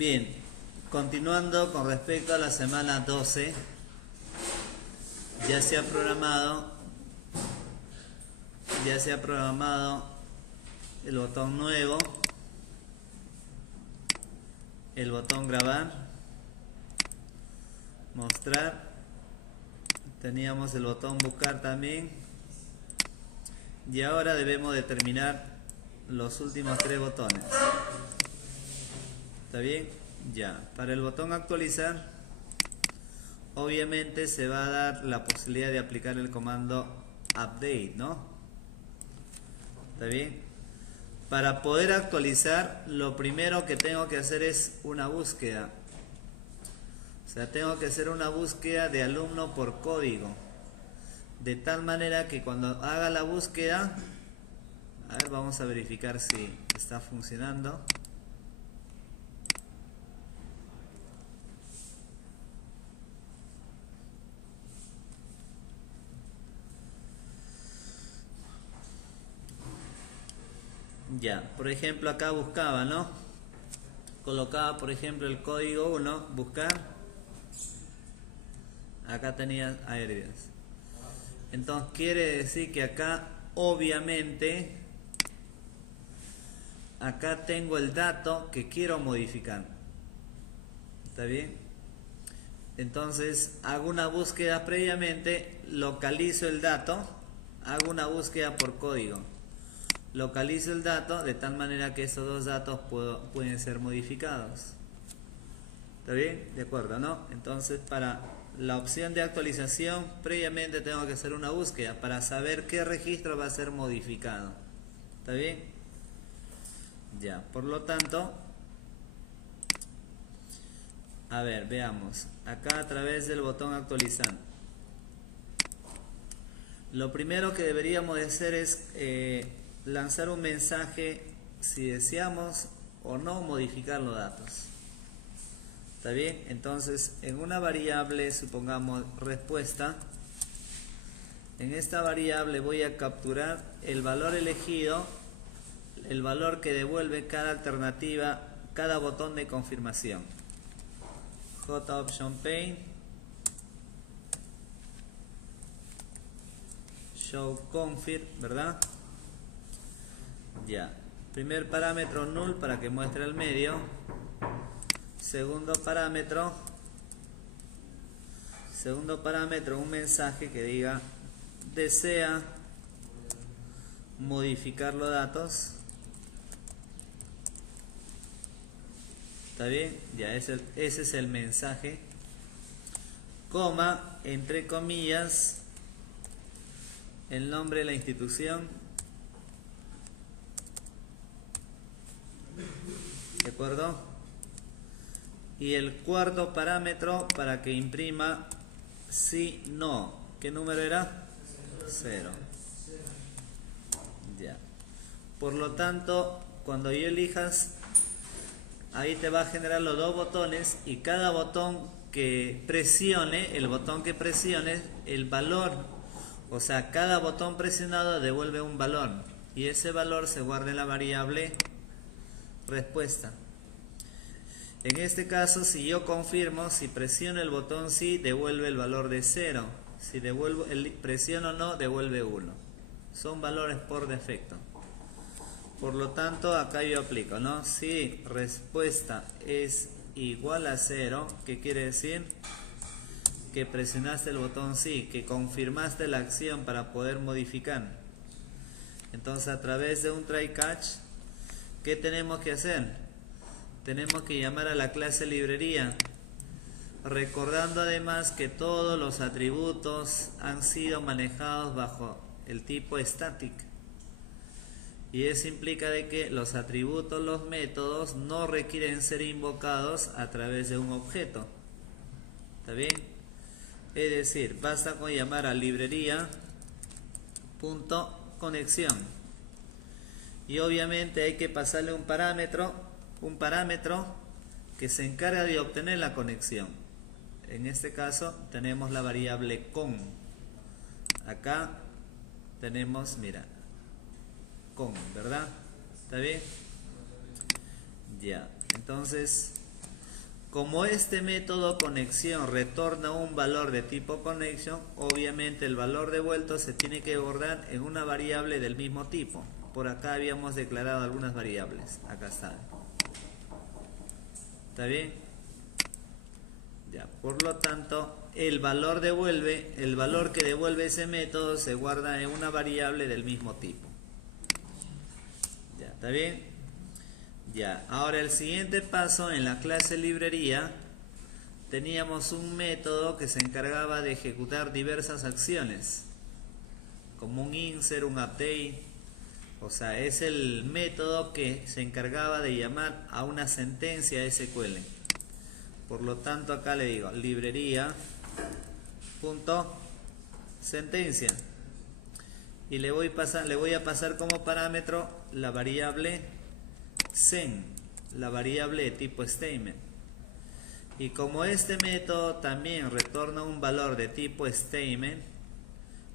Bien, continuando con respecto a la semana 12, ya se ha programado el botón nuevo, el botón grabar, mostrar, teníamos el botón buscar también, y ahora debemos determinar los últimos tres botones. ¿Está bien? Ya. Para el botón actualizar, obviamente se va a dar la posibilidad de aplicar el comando update, ¿no? ¿Está bien? Para poder actualizar, lo primero que tengo que hacer es una búsqueda. O sea, tengo que hacer una búsqueda de alumno por código. De tal manera que cuando haga la búsqueda, a ver, vamos a verificar si está funcionando. Ya, por ejemplo acá buscaba, ¿no? Colocaba por ejemplo el código 1, buscar. Acá tenía aéreas. Entonces quiere decir que acá obviamente acá tengo el dato que quiero modificar. ¿Está bien? Entonces hago una búsqueda previamente, localizo el dato, hago una búsqueda por código. Localizo el dato de tal manera que esos dos datos pueden ser modificados. ¿Está bien? De acuerdo, ¿no? Entonces para la opción de actualización previamente tengo que hacer una búsqueda para saber qué registro va a ser modificado. ¿Está bien? Ya, por lo tanto, a ver, veamos. Acá a través del botón actualizar. Lo primero que deberíamos de hacer es lanzar un mensaje si deseamos o no modificar los datos. ¿Está bien? Entonces, en una variable, supongamos respuesta, en esta variable voy a capturar el valor elegido, el valor que devuelve cada alternativa, cada botón de confirmación. JOptionPane, showConfirm, ¿verdad? Ya. Primer parámetro null para que muestre el medio. Segundo parámetro, un mensaje que diga desea modificar los datos. ¿Está bien? Ya ese es el mensaje. Coma, entre comillas, el nombre de la institución. ¿De acuerdo? Y el cuarto parámetro para que imprima sí, no. ¿Qué número era? 0. Ya. Por lo tanto, cuando yo elijas, ahí te va a generar los dos botones y cada botón que presione, el valor, o sea, cada botón presionado devuelve un valor y ese valor se guarda en la variable respuesta. En este caso, si yo confirmo, si presiono el botón sí, devuelve el valor de 0. Si presiono no, devuelve 1. Son valores por defecto. Por lo tanto, acá yo aplico, ¿no? Si respuesta es igual a 0, ¿qué quiere decir? Que presionaste el botón sí, que confirmaste la acción para poder modificar. Entonces, a través de un try catch, ¿qué tenemos que hacer? Tenemos que llamar a la clase librería, recordando además que todos los atributos han sido manejados bajo el tipo static. Y eso implica de que los atributos, los métodos, no requieren ser invocados a través de un objeto. ¿Está bien? Es decir, basta con llamar a librería.conexión. Y obviamente hay que pasarle un parámetro que se encarga de obtener la conexión. En este caso tenemos la variable con. Acá tenemos, mira, con, ¿verdad? ¿Está bien? Ya, entonces Como este método conexión retorna un valor de tipo connection, obviamente el valor devuelto se tiene que guardar en una variable del mismo tipo. Por acá habíamos declarado algunas variables. Acá está. ¿Está bien? Ya, por lo tanto, el valor que devuelve ese método se guarda en una variable del mismo tipo. Ya, ¿está bien? Ya, ahora el siguiente paso en la clase librería teníamos un método que se encargaba de ejecutar diversas acciones, como un insert, un update. O sea, es el método que se encargaba de llamar a una sentencia SQL. Por lo tanto, acá le digo librería punto sentencia y le voy a pasar como parámetro la variable sen, la variable de tipo statement. Y como este método también retorna un valor de tipo statement,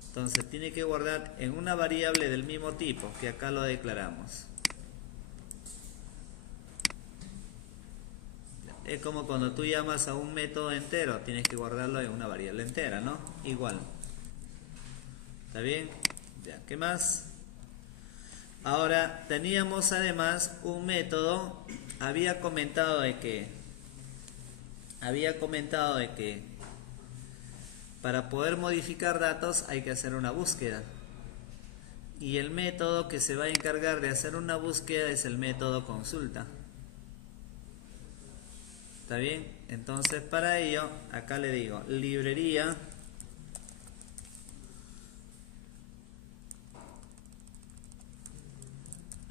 entonces tiene que guardar en una variable del mismo tipo, que acá lo declaramos. Es como cuando tú llamas a un método entero, tienes que guardarlo en una variable entera, ¿no? Igual. ¿Está bien? Ya, ¿qué más? Ahora, teníamos además un método, había comentado de que para poder modificar datos hay que hacer una búsqueda. Y el método que se va a encargar de hacer una búsqueda es el método consulta. ¿Está bien? Entonces para ello, acá le digo librería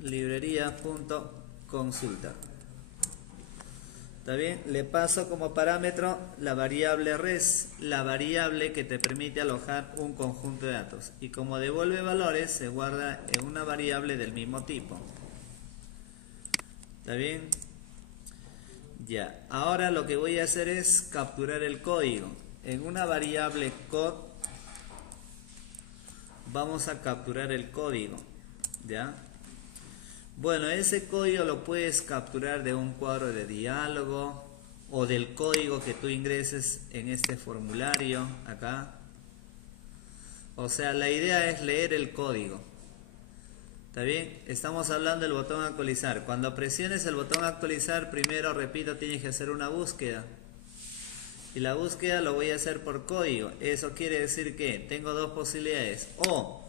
librería.consulta. ¿Está bien? Le paso como parámetro la variable res, la variable que te permite alojar un conjunto de datos. Y como devuelve valores, se guarda en una variable del mismo tipo. ¿Está bien? Ya, ahora lo que voy a hacer es capturar el código. En una variable code vamos a capturar el código. ¿Ya? Bueno, ese código lo puedes capturar de un cuadro de diálogo o del código que tú ingreses en este formulario acá. O sea, la idea es leer el código. ¿Está bien? Estamos hablando del botón actualizar. Cuando presiones el botón actualizar, primero, repito, tienes que hacer una búsqueda. Y la búsqueda lo voy a hacer por código. Eso quiere decir que tengo dos posibilidades. O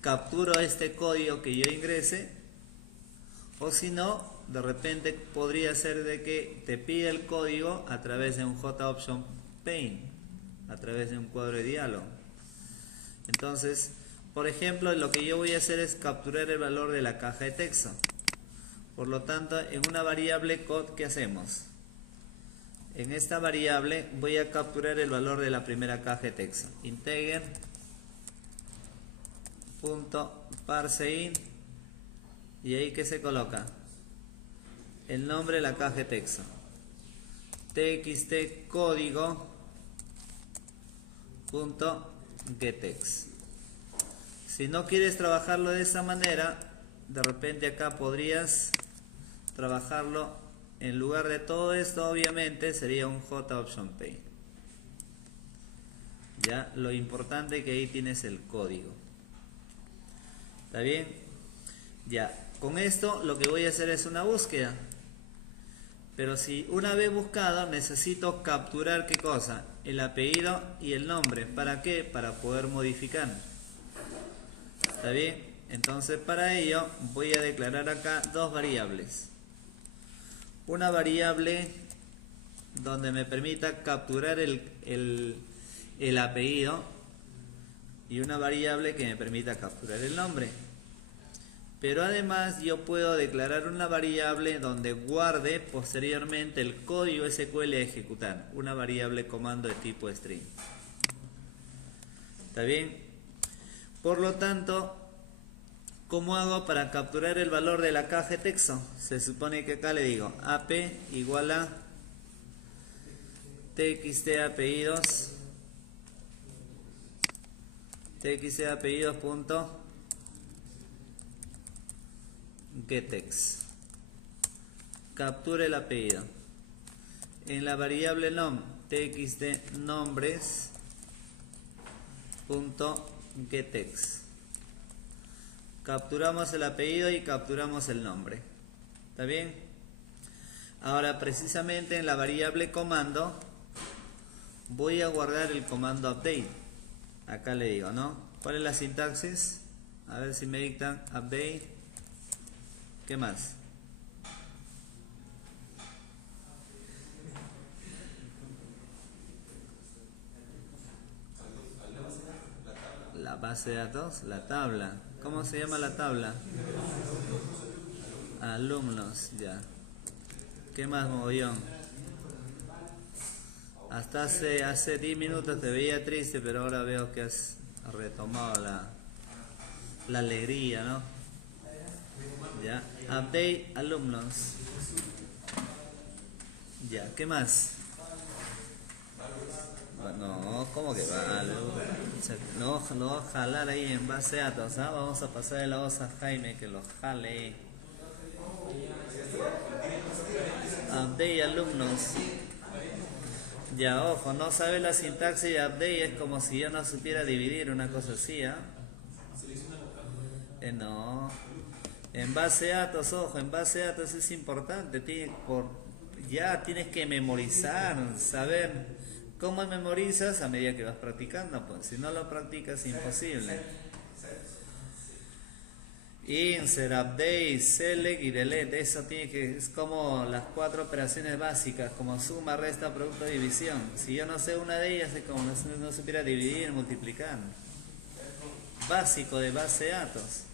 capturo este código que yo ingrese, o si no, de repente podría ser de que te pida el código a través de un JOption pane, a través de un cuadro de diálogo. Entonces, por ejemplo, lo que yo voy a hacer es capturar el valor de la caja de texto. Por lo tanto, en una variable code, ¿qué hacemos? En esta variable voy a capturar el valor de la primera caja de texto. Integer.parseInt. Y ahí que se coloca el nombre de la caja de texto, txt código.gettext. Si no quieres trabajarlo de esa manera, de repente acá podrías trabajarlo en lugar de todo esto, obviamente sería un JOption pane. Ya, lo importante es que ahí tienes el código. ¿Está bien? Ya. Con esto lo que voy a hacer es una búsqueda. Pero si una vez buscado necesito capturar ¿qué cosa? El apellido y el nombre. ¿Para qué? Para poder modificar. ¿Está bien? Entonces para ello voy a declarar acá dos variables. Una variable donde me permita capturar el apellido y una variable que me permita capturar el nombre. Pero además yo puedo declarar una variable donde guarde posteriormente el código SQL a ejecutar, una variable comando de tipo string. ¿Está bien? Por lo tanto, ¿cómo hago para capturar el valor de la caja de texto? Se supone que acá le digo ap igual a txt apellidos punto gettext. Captura el apellido. en la variable nom txt nombres punto getEx. Capturamos el apellido y capturamos el nombre. ¿Está bien? Ahora precisamente en la variable comando voy a guardar el comando update. Acá le digo, ¿no? ¿Cuál es la sintaxis? A ver si me dictan update. ¿Qué más? La base de datos, la tabla. ¿Cómo se llama la tabla? Alumnos, ya. ¿Qué más, mogollón? Hasta hace 10 minutos te veía triste, pero ahora veo que has retomado la alegría, ¿no? Ya. Update alumnos. Ya, ¿qué más? No, ¿cómo que va? No, lo voy a jalar ahí en base de datos, ¿ah? Vamos a pasar de la voz a Jaime que lo jale. Update alumnos. Ya, ojo, no sabe la sintaxis de update, es como si yo no supiera dividir, una cosa así, ¿ah? No. En base de datos, ojo, en base de datos es importante, ya tienes que memorizar, saber. ¿Cómo memorizas? A medida que vas practicando, pues si no lo practicas, imposible. Insert, update, select y delete, eso es como las 4 operaciones básicas, como suma, resta, producto, división. Si yo no sé una de ellas, es como no supiera dividir, multiplicar. Básico de base de datos.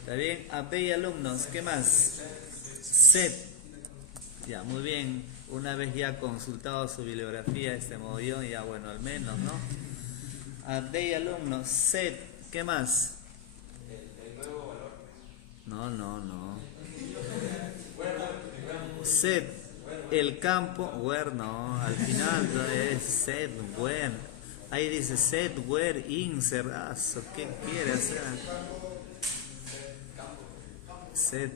¿Está bien? Update alumnos, ¿qué más? Set. Ya, muy bien. Una vez ya consultado su bibliografía, este mogollón, ya bueno, al menos, ¿no? Update alumnos, set, ¿qué más? El nuevo valor. No. Set, el campo, where, no, al final es set, where. Ahí dice set, where, insert, ¿qué quiere hacer? Set,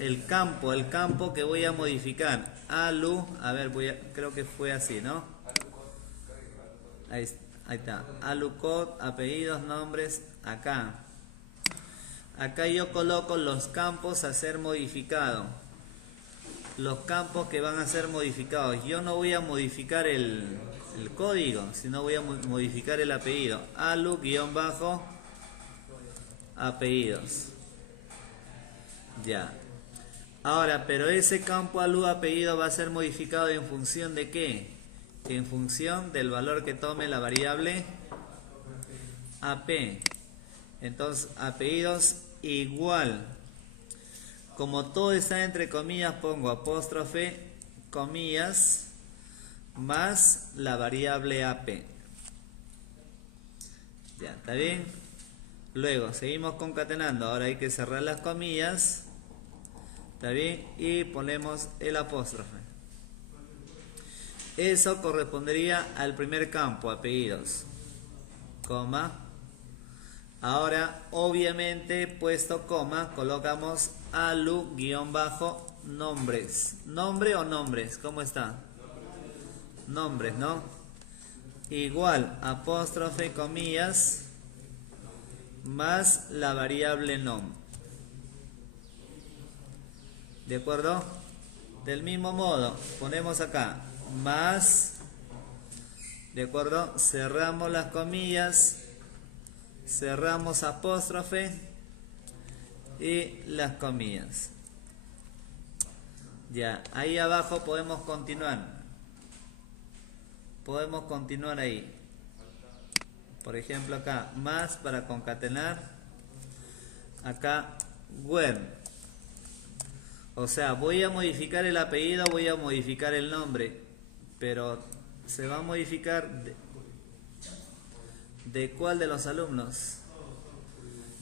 el campo que voy a modificar. Alu, a ver, creo que fue así, ¿no? Ahí está. Alucode, apellidos, nombres, acá. Acá yo coloco los campos a ser modificados. Los campos que van a ser modificados. Yo no voy a modificar el código, sino voy a modificar el apellido. Alu-apellidos. Ya. Ahora, pero ese campo alu apellido va a ser modificado en función de ¿qué? En función del valor que tome la variable AP. Entonces, apellidos igual. Como todo está entre comillas, pongo apóstrofe, comillas, más la variable AP. Ya, ¿está bien? Luego, seguimos concatenando. Ahora hay que cerrar las comillas. ¿Está bien? Y ponemos el apóstrofe. Eso correspondería al primer campo, apellidos. Coma. Ahora, obviamente, puesto coma, colocamos alu-nombres. ¿Nombre o nombres? ¿Cómo está? Nombres, ¿no? Igual, apóstrofe, comillas, más la variable nom. ¿De acuerdo? Del mismo modo, ponemos acá más, ¿de acuerdo? Cerramos las comillas, cerramos apóstrofe y las comillas. Ya, ahí abajo podemos continuar. Podemos continuar ahí. Por ejemplo acá, más para concatenar. Acá, where. O sea, voy a modificar el apellido, voy a modificar el nombre, pero se va a modificar de cuál de los alumnos.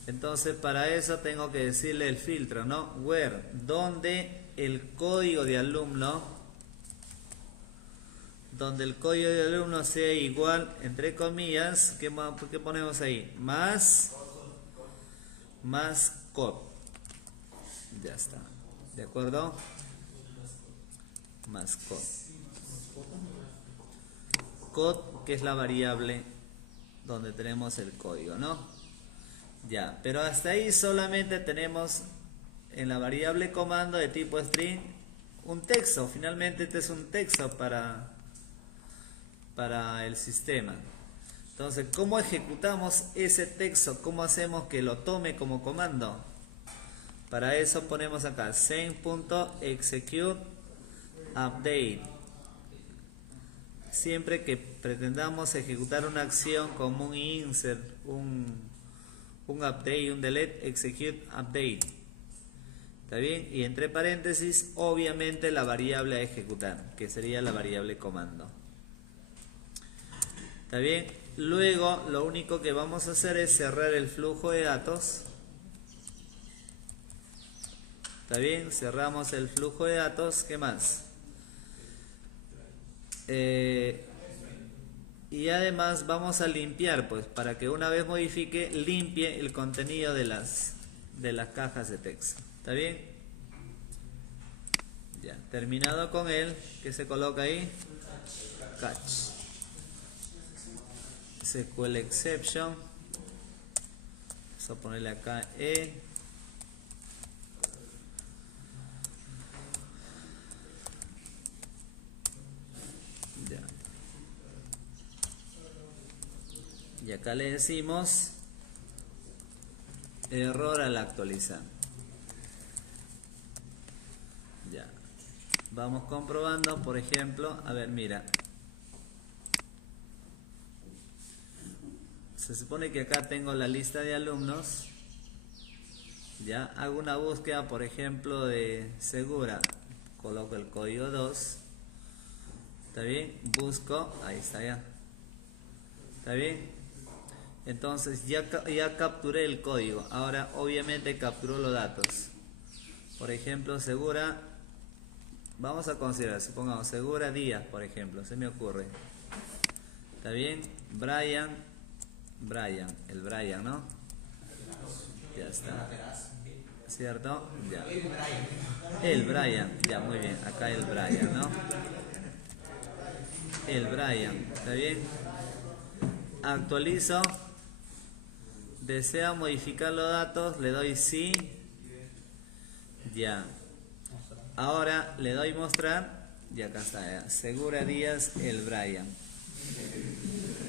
Entonces, para eso tengo que decirle el filtro, ¿no? Where, donde el código de alumno, sea igual, entre comillas, ¿qué ponemos ahí? Más code. Ya está. ¿De acuerdo? más code. Code, que es la variable donde tenemos el código, ¿no? Ya, pero hasta ahí solamente tenemos en la variable comando de tipo string un texto. Finalmente este es un texto para el sistema. Entonces, ¿cómo ejecutamos ese texto? ¿Cómo hacemos que lo tome como comando? Para eso ponemos acá send.execute update. Siempre que pretendamos ejecutar una acción como un insert, un update, un delete, execute update. ¿Está bien? Y entre paréntesis, obviamente la variable a ejecutar, que sería la variable comando. ¿Está bien? Luego, lo único que vamos a hacer es cerrar el flujo de datos. ¿Está bien? Cerramos el flujo de datos. ¿Qué más? Y además vamos a limpiar, pues, para que una vez modifique, limpie el contenido de las cajas de texto. ¿Está bien? Ya, terminado con él, ¿qué se coloca ahí? Catch. SQL exception. Vamos a ponerle acá Ya. Y acá le decimos error al actualizar. Ya. Vamos comprobando, por ejemplo, a ver, mira. Se supone que acá tengo la lista de alumnos. Ya, hago una búsqueda, por ejemplo, de Segura. Coloco el código 2. ¿Está bien? Busco, ahí está ya. ¿Está bien? Entonces ya capturé el código. Ahora obviamente capturó los datos. Por ejemplo, Segura, vamos a considerar, supongamos Segura Díaz, por ejemplo, se me ocurre. ¿Está bien? Brian, el Brian, ¿no? Ya está. ¿Cierto? Ya. El Brian, ya, muy bien. Acá el Brian, ¿no? El Brian, ¿está bien? Actualizo. Desea modificar los datos, le doy sí. Ya. Ahora le doy mostrar. Y acá está, ya. Segura Díaz, el Brian.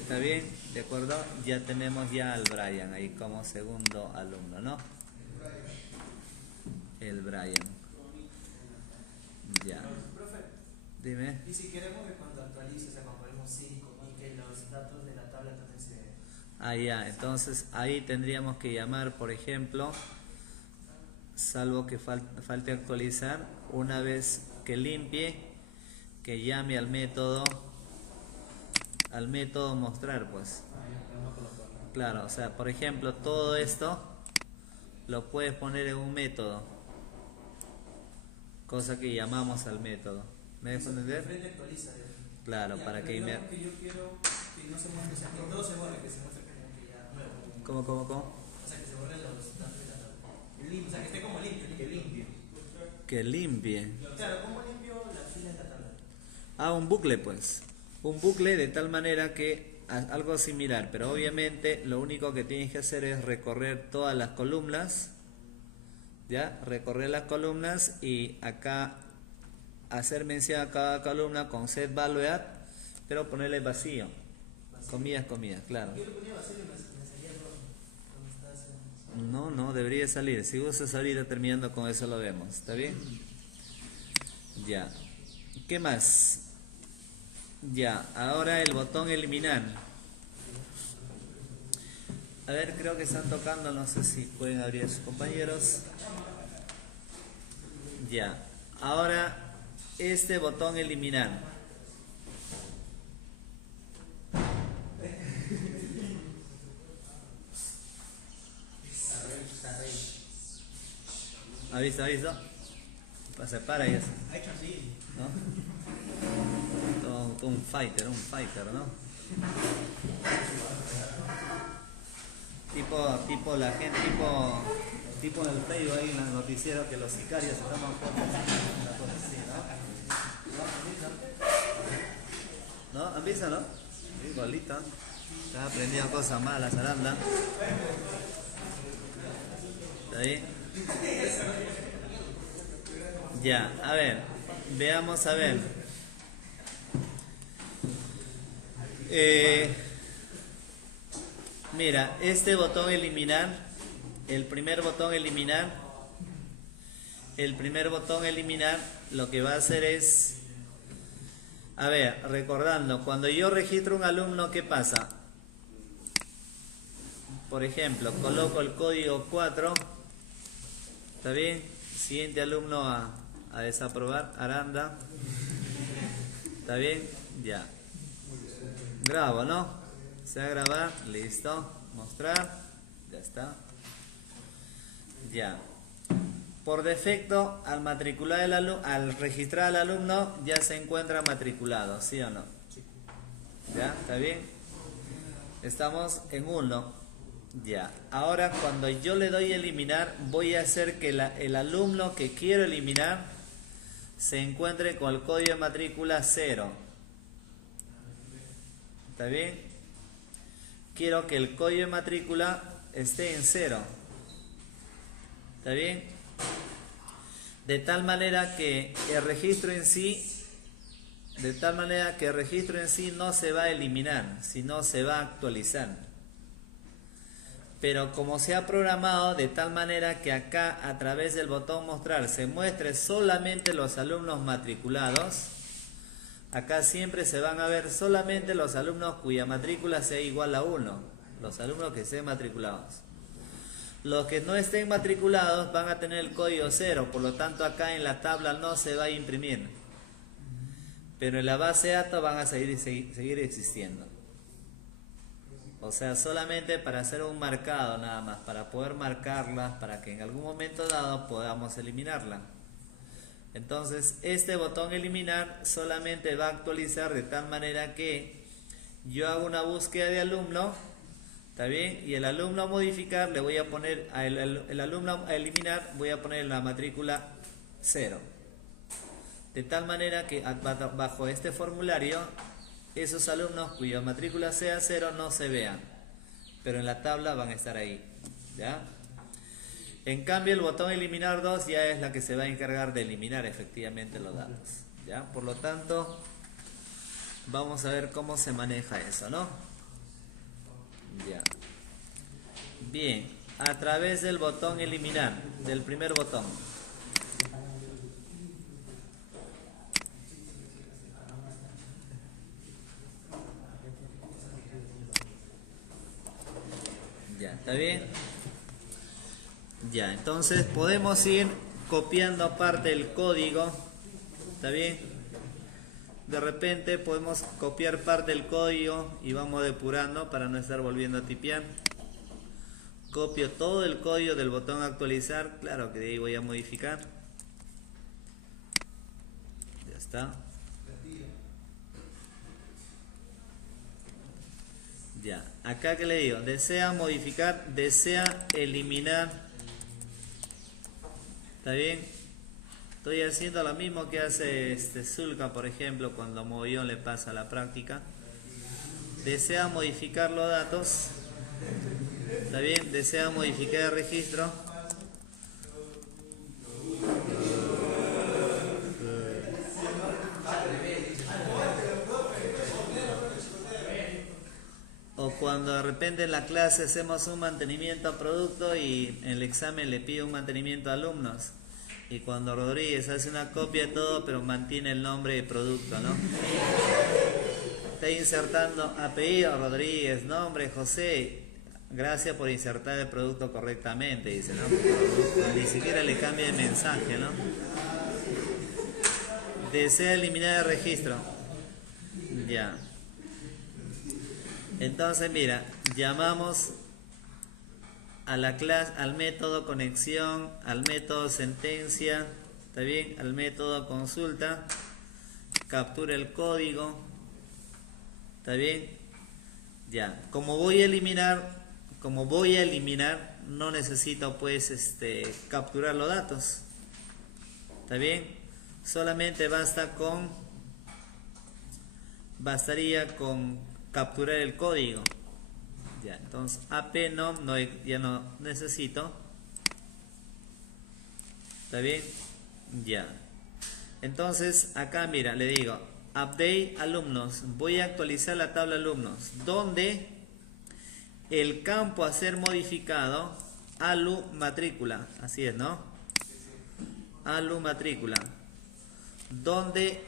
¿Está bien? ¿De acuerdo? Ya tenemos ya al Brian ahí como segundo alumno, ¿no? El Brian. Ya. Profe, Dime. y si queremos que cuando actualice, o sea, cuando ponemos 5 y que los datos de la tabla también se... Ah, ya. Entonces ahí tendríamos que llamar, por ejemplo, salvo que falte actualizar, una vez que limpie, que llame al método mostrar, pues. Claro, o sea, por ejemplo, todo esto lo puedes poner en un método, cosa que llamamos al método. ¿Me dejo entender? Frente actualiza. Claro, Ya, para que que yo quiero que no se muestre, o sea, que todo se borre, que se muestre como que ya nuevo. ¿Cómo? O sea, que se borren los datos de la tabla. O sea, que esté como limpio, que limpie. Que limpie. Claro, como limpio las filas de la tabla. Ah, un bucle, pues. Un bucle de tal manera que algo similar, pero obviamente lo único que tienes que hacer es recorrer todas las columnas, ya, recorrer las columnas y acá hacer mención a cada columna con set valued, pero ponerle vacío, comillas, claro. Yo le ponía vacío y me salía rojo cuando estaba haciendo. No, debería salir. Si usas ahorita terminando con eso lo vemos, ¿está bien? Ya. ¿Qué más? Ya, ahora el botón eliminar. A ver, creo que están tocando, no sé si pueden abrir a sus compañeros. Ya, ahora este botón eliminar. ¿Ha visto? Se para y eso. Ha hecho así. ¿No? Todo un fighter, ¿no? Tipo la gente, tipo en el Facebook ahí en los noticieros que los sicarios se toman fotos, una cosa así, ¿no? ¿No? ¿Han visto, no? Igualito. Está aprendiendo cosas malas, Aranda. ¿Está ahí? Ya, a ver. Veamos, a ver. Mira, este botón eliminar, el primer botón eliminar, lo que va a hacer es, a ver, recordando, cuando yo registro un alumno, ¿qué pasa? Por ejemplo, coloco el código 4, ¿está bien? Siguiente alumno a desaprobar, Aranda, ¿está bien? Ya. Grabo, ¿no? Se va a grabar, listo, mostrar, ya está. Ya. Por defecto, al matricular al registrar al alumno, ya se encuentra matriculado, ¿sí o no? ¿Ya? ¿Está bien? Estamos en 1. Ya. Ahora, cuando yo le doy a eliminar, voy a hacer que el alumno que quiero eliminar se encuentre con el código de matrícula 0. ¿Está bien? Quiero que el código de matrícula esté en 0. ¿Está bien? De tal manera que el registro en sí no se va a eliminar, sino se va a actualizar. Pero como se ha programado de tal manera que acá a través del botón mostrar se muestre solamente los alumnos matriculados, acá siempre se van a ver solamente los alumnos cuya matrícula sea igual a 1, los alumnos que estén matriculados. Los que no estén matriculados van a tener el código 0, por lo tanto acá en la tabla no se va a imprimir. Pero en la base de datos van a seguir existiendo. O sea, solamente para hacer un marcado nada más, para poder marcarlas, para que en algún momento dado podamos eliminarla. Entonces, este botón eliminar solamente va a actualizar de tal manera que yo hago una búsqueda de alumno, ¿está bien? Y el alumno a modificar le voy a poner, el alumno a eliminar voy a poner la matrícula 0. De tal manera que bajo este formulario, esos alumnos cuya matrícula sea 0 no se vean, pero en la tabla van a estar ahí, ¿ya? En cambio, el botón eliminar 2 ya es la que se va a encargar de eliminar efectivamente los datos, ¿ya? Por lo tanto, vamos a ver cómo se maneja eso, ¿no? Ya. Bien, a través del botón eliminar, del primer botón. Ya, ¿está bien? Ya, entonces podemos ir copiando parte del código, ¿está bien? De repente podemos copiar parte del código y vamos depurando para no estar volviendo a tipear. Copio todo el código del botón actualizar, claro que de ahí voy a modificar. Ya está. Ya, acá que le digo, desea modificar, desea eliminar. ¿Está bien? Estoy haciendo lo mismo que hace Zulka, por ejemplo, cuando Mogollón le pasa la práctica. Desea modificar los datos. ¿Está bien? Desea modificar el registro. O cuando de repente en la clase hacemos un mantenimiento a producto y en el examen le pide un mantenimiento a alumnos. Y cuando Rodríguez hace una copia de todo, pero mantiene el nombre de producto, ¿no? Está insertando apellido Rodríguez, nombre José. Gracias por insertar el producto correctamente, dice, ¿no? Ni siquiera le cambia el mensaje, ¿no? Desea eliminar el registro. Ya. Entonces, mira, llamamos a la clase, al método conexión, al método sentencia, ¿está bien? Al método consulta, captura el código, ¿está bien? Ya, como voy a eliminar, no necesito pues capturar los datos, ¿está bien? Solamente basta con bastaría con capturar el código. Ya, entonces AP no, ya no necesito. ¿Está bien? Ya. Entonces acá mira, le digo update alumnos. Voy a actualizar la tabla alumnos, donde el campo a ser modificado, alu matrícula, así es, ¿no? Alu matrícula, donde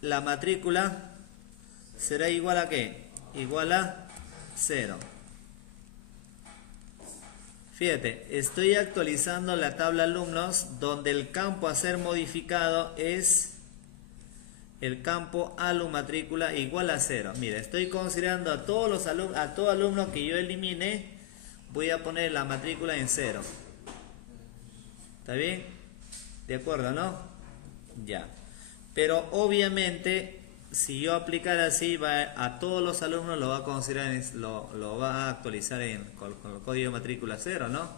la matrícula será igual a ¿qué? Igual a 0. Fíjate, estoy actualizando la tabla alumnos donde el campo a ser modificado es el campo alu matrícula igual a 0. Mira, estoy considerando a todos los alumnos, a todo alumno que yo elimine, voy a poner la matrícula en 0. ¿Está bien? ¿De acuerdo, no? Ya. Pero obviamente, si yo aplicara así, a todos los alumnos lo va a considerar, lo va a actualizar con el código de matrícula 0, ¿no?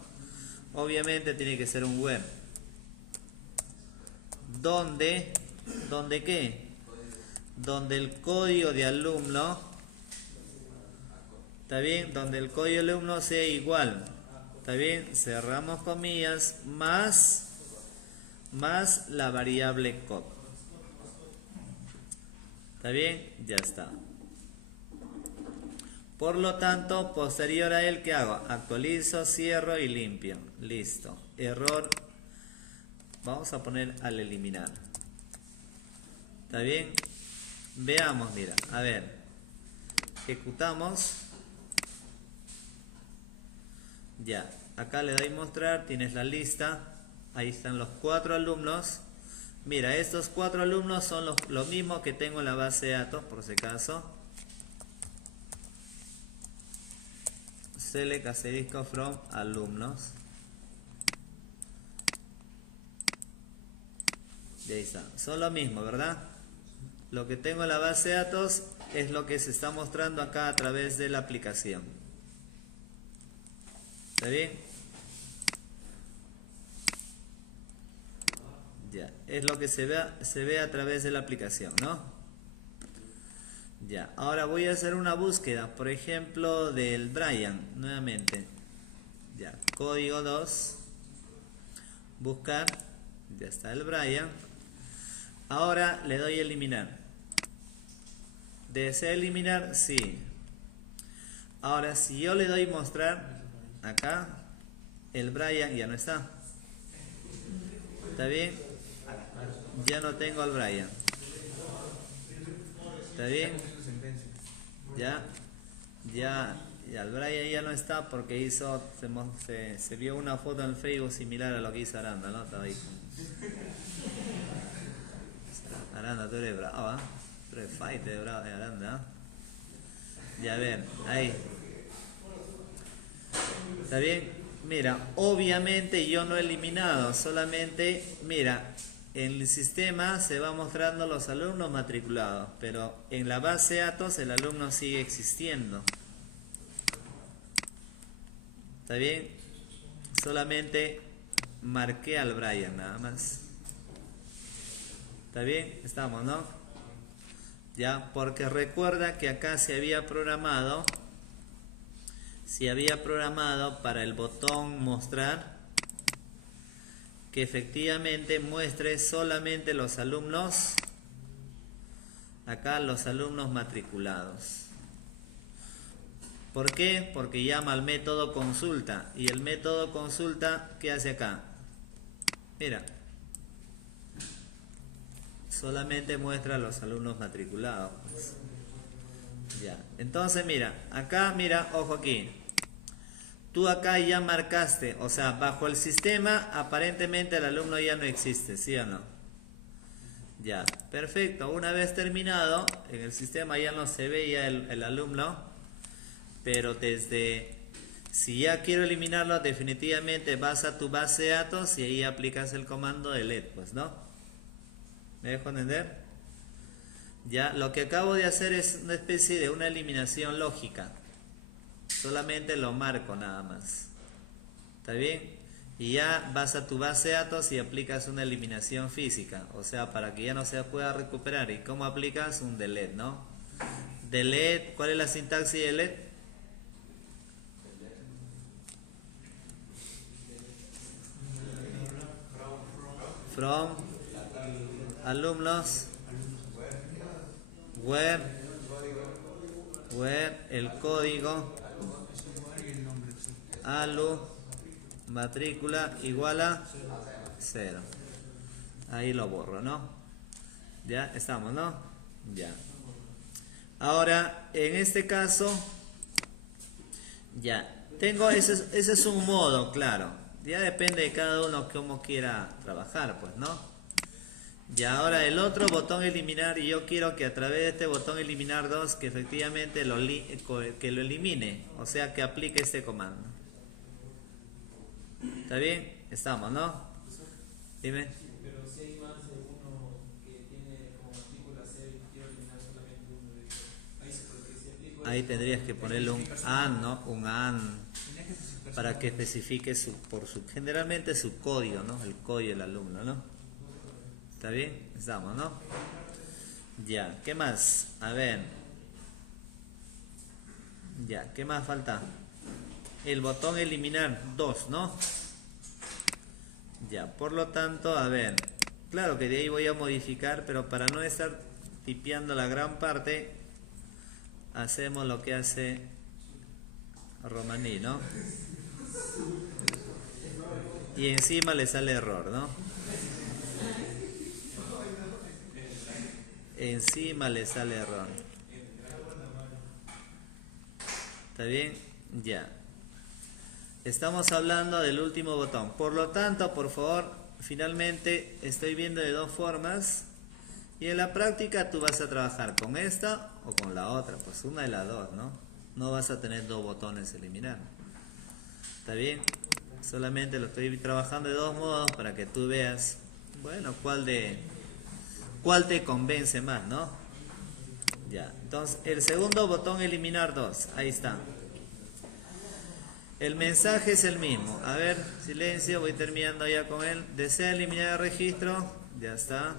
Obviamente tiene que ser un web. ¿Dónde qué? Donde el código de alumno, ¿está bien? Donde el código de alumno sea igual, ¿está bien? Cerramos comillas, más la variable code. ¿Está bien? Ya está. Por lo tanto, posterior a él, ¿qué hago? Actualizo, cierro y limpio. Listo. Error. Vamos a poner al eliminar. ¿Está bien? Veamos, mira. A ver. Ejecutamos. Ya. Acá le doy mostrar. Tienes la lista. Ahí están los 4 alumnos. Mira, estos 4 alumnos son los mismos que tengo en la base de datos, por si acaso. Select asterisco from alumnos. Y ahí está. Son lo mismo, ¿verdad? Lo que tengo en la base de datos es lo que se está mostrando acá a través de la aplicación. ¿Está bien? Ya, es lo que se ve a través de la aplicación, ¿no? Ya, ahora voy a hacer una búsqueda, por ejemplo, del Brian, nuevamente. Ya, código 2, buscar, ya está el Brian. Ahora le doy a eliminar. ¿Desea eliminar? Sí. Ahora, si yo le doy mostrar, acá, el Brian ya no está. ¿Está bien? Ya no tengo al Brian. ¿Está bien? Ya el Brian ya no está porque se vio una foto en Facebook similar a lo que hizo Aranda, ¿no? Estaba ahí. Aranda, tú eres brava, ¿eh? Tú eres fighter de brava de Aranda, ¿eh? Ya ven, ahí. ¿Está bien? Mira, obviamente yo no he eliminado, solamente, mira, en el sistema se va mostrando los alumnos matriculados, pero en la base de datos el alumno sigue existiendo. ¿Está bien? Solamente marqué al Brian nada más. ¿Está bien? Estamos, ¿no? Ya, porque recuerda que acá se había programado para el botón mostrar que efectivamente muestre solamente los alumnos, acá los alumnos matriculados. ¿Por qué? Porque llama al método consulta, y el método consulta, ¿qué hace acá? Mira, solamente muestra a los alumnos matriculados. Ya, entonces mira, acá mira, ojo aquí. Tú acá ya marcaste, o sea, bajo el sistema aparentemente el alumno ya no existe, ¿sí o no? Ya, perfecto. Una vez terminado, en el sistema ya no se ve ya el alumno, pero si ya quiero eliminarlo, definitivamente vas a tu base de datos y ahí aplicas el comando delete, pues, ¿no? ¿Me dejo entender? Ya, lo que acabo de hacer es una especie de una eliminación lógica. Solamente lo marco nada más. ¿Está bien? Y ya vas a tu base de datos y aplicas una eliminación física, o sea, para que ya no se pueda recuperar. ¿Y cómo aplicas? Un delete, ¿no? Delete, ¿cuál es la sintaxis de delete? From alumnos where el código alu matrícula igual a 0. Ahí lo borro, ¿no? Ya estamos, ¿no? Ya. Ahora, en este caso, ya. Tengo, ese es un modo, claro. Ya depende de cada uno cómo quiera trabajar, pues, ¿no? Y ahora el otro botón eliminar, y yo quiero que a través de este botón eliminar 2, que efectivamente que lo elimine, o sea, que aplique este comando. ¿Está bien? Estamos, ¿no? Dime. Pero si hay más de uno que tiene como matrícula 0 y quiero eliminar solamente uno de ellos, ahí se puede que si aplico Ahí tendrías que ponerle un AND, ¿no? Un AND para que especifique generalmente su código, ¿no? El código del alumno, ¿no? ¿Está bien? Estamos, ¿no? Ya, ¿qué más? A ver. Ya, ¿qué más falta? El botón eliminar 2, ¿no? Ya, por lo tanto, a ver. Claro que de ahí voy a modificar, pero para no estar tipeando la gran parte, hacemos lo que hace Romaní, ¿no? Y encima le sale error, ¿no? Encima le sale error. ¿Está bien? Ya. Estamos hablando del último botón. Por lo tanto, por favor, finalmente estoy viendo de dos formas. Y en la práctica tú vas a trabajar con esta o con la otra. Pues una de las dos, ¿no? No vas a tener dos botones eliminar. ¿Está bien? Solamente lo estoy trabajando de dos modos para que tú veas, bueno, cuál te convence más, ¿no? Ya, entonces el segundo botón eliminar 2, ahí está. El mensaje es el mismo. A ver, silencio, voy terminando ya con él. ¿Desea eliminar el registro? Ya está.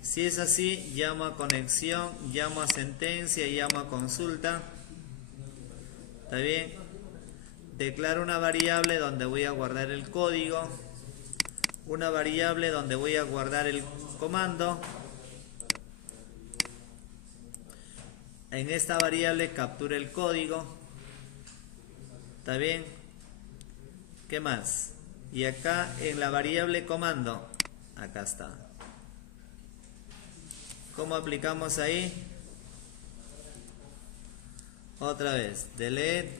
Si es así, llamo a conexión, llamo a sentencia, llamo a consulta. ¿Está bien? Declaro una variable donde voy a guardar el código. Una variable donde voy a guardar el comando. En esta variable captura el código. ¿Está bien? ¿Qué más? Y acá en la variable comando, acá está. ¿Cómo aplicamos ahí? Otra vez, delete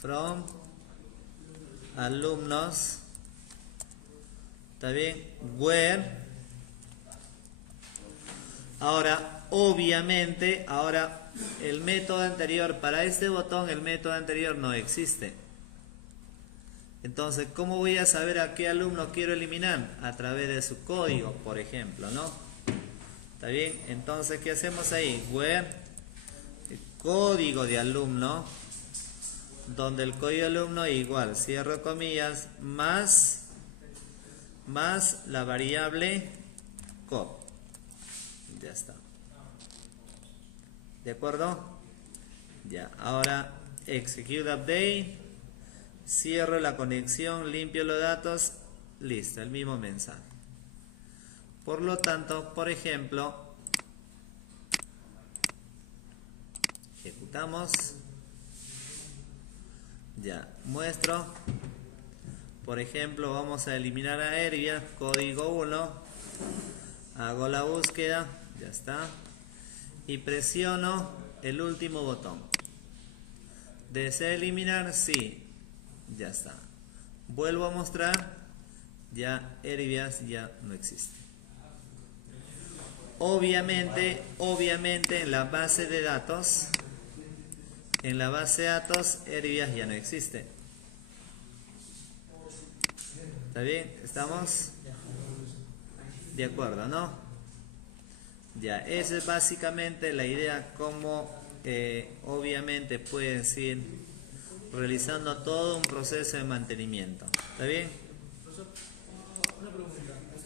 from alumnos. ¿Está bien? Where. Ahora, obviamente, el método anterior, para este botón el método anterior no existe. Entonces, ¿cómo voy a saber a qué alumno quiero eliminar? A través de su código, por ejemplo, ¿no? ¿Está bien? Entonces, ¿qué hacemos ahí? Where, el código de alumno, donde el código de alumno igual, cierro comillas, más la variable cop. Ya está. ¿De acuerdo? Ya, ahora execute update, cierro la conexión, limpio los datos, listo, el mismo mensaje. Por lo tanto, por ejemplo, ejecutamos, ya, muestro, por ejemplo, vamos a eliminar a Hervia, código 1, hago la búsqueda, ya está. Y presiono el último botón. ¿Desea eliminar? Sí. Ya está. Vuelvo a mostrar. Ya Herbias ya no existe. Obviamente en la base de datos, Herbias ya no existe. ¿Está bien? ¿Estamos? De acuerdo, ¿no? Ya, esa es básicamente la idea, como obviamente pueden ser realizando todo un proceso de mantenimiento. ¿Está bien? Profesor, una pregunta.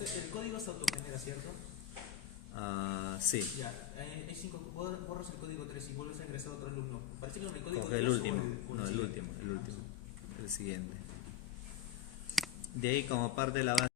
El código se autogenera, ¿cierto? Sí. Ya, hay 5, borras el código 3 y vuelves a ingresar a otro alumno. Parece que con el código Coge el 3 último. o No, el siguiente. último. El siguiente. De ahí, como parte de la base